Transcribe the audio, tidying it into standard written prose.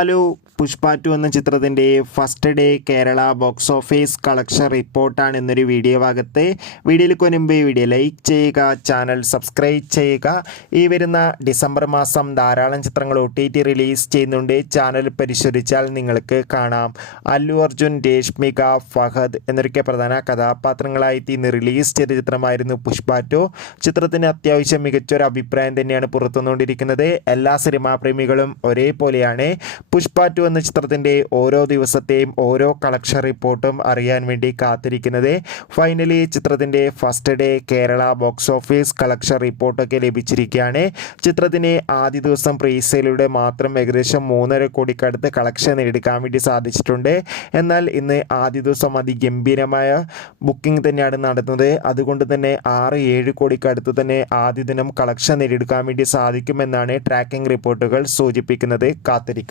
Hello, Pushpa 2 എന്ന ചിത്രത്തിൻ്റെ first day Kerala box office collection റിപ്പോർട്ടാണ് എന്നൊരു വീഡിയോ ഭാഗത്ത്. വീഡിയോയിലേക്ക് മുൻപ് വീഡിയോ ലൈക്ക് ചെയ്യുക, ചാനൽ സബ്സ്ക്രൈബ് ചെയ്യുക. ഈ വരുന്ന ഡിസംബർ മാസം ധാരാളം ചിത്രങ്ങൾ OTT റിലീസ് ചെയ്യുന്നുണ്ട്. ചാനൽ പരിശോധിച്ചാൽ നിങ്ങൾക്ക് കാണാം. അല്ലു അർജുൻ, രേഷ്മിക, ഫഹദ് എന്നൊക്കെ പ്രധാന കഥാപാത്രങ്ങളായി ഇന്ന് റിലീസ് ചെയ്ത ചിത്രമായിരുന്നു പുഷ്പ 2. ചിത്രത്തിന് അത്യാവശ്യം മികച്ചൊരു അഭിപ്രായം തന്നെയാണ് പുറത്തുവന്നുകൊണ്ടിരിക്കുന്നത്. എല്ലാ സിനിമാ പ്രേമികളും ഒരേപോലെയാണ് പുഷ്പ 2 എന്ന ചിത്രത്തിൻ്റെ ഓരോ ദിവസത്തെയും ഓരോ കളക്ഷൻ റിപ്പോർട്ടും അറിയാൻ വേണ്ടി കാത്തിരിക്കുന്നത്. ഫൈനലി ചിത്രത്തിൻ്റെ first day Kerala box office collection റിപ്പോർട്ടൊക്കെ ലഭിച്ചിരിക്കുകയാണ്. ചിത്രത്തിന് ആദ്യ ദിവസം പ്രീസെയിലൂടെ മാത്രം ഏകദേശം 3.5 കോടിക്കടുത്ത് കളക്ഷൻ നേടിയെടുക്കാൻ വേണ്ടി സാധിച്ചിട്ടുണ്ട്. എന്നാൽ ഇന്ന് ആദ്യ ദിവസം അതിഗംഭീരമായ ബുക്കിംഗ് തന്നെയാണ് നടന്നത്. അതുകൊണ്ട് തന്നെ 6-7 കോടിക്കടുത്ത് തന്നെ ആദ്യ ദിനം കളക്ഷൻ നേടിയെടുക്കാൻ വേണ്ടി സാധിക്കുമെന്നാണ് ട്രാക്കിംഗ് റിപ്പോർട്ടുകൾ സൂചിപ്പിക്കുന്നത്. കാത്തിരിക്കുക.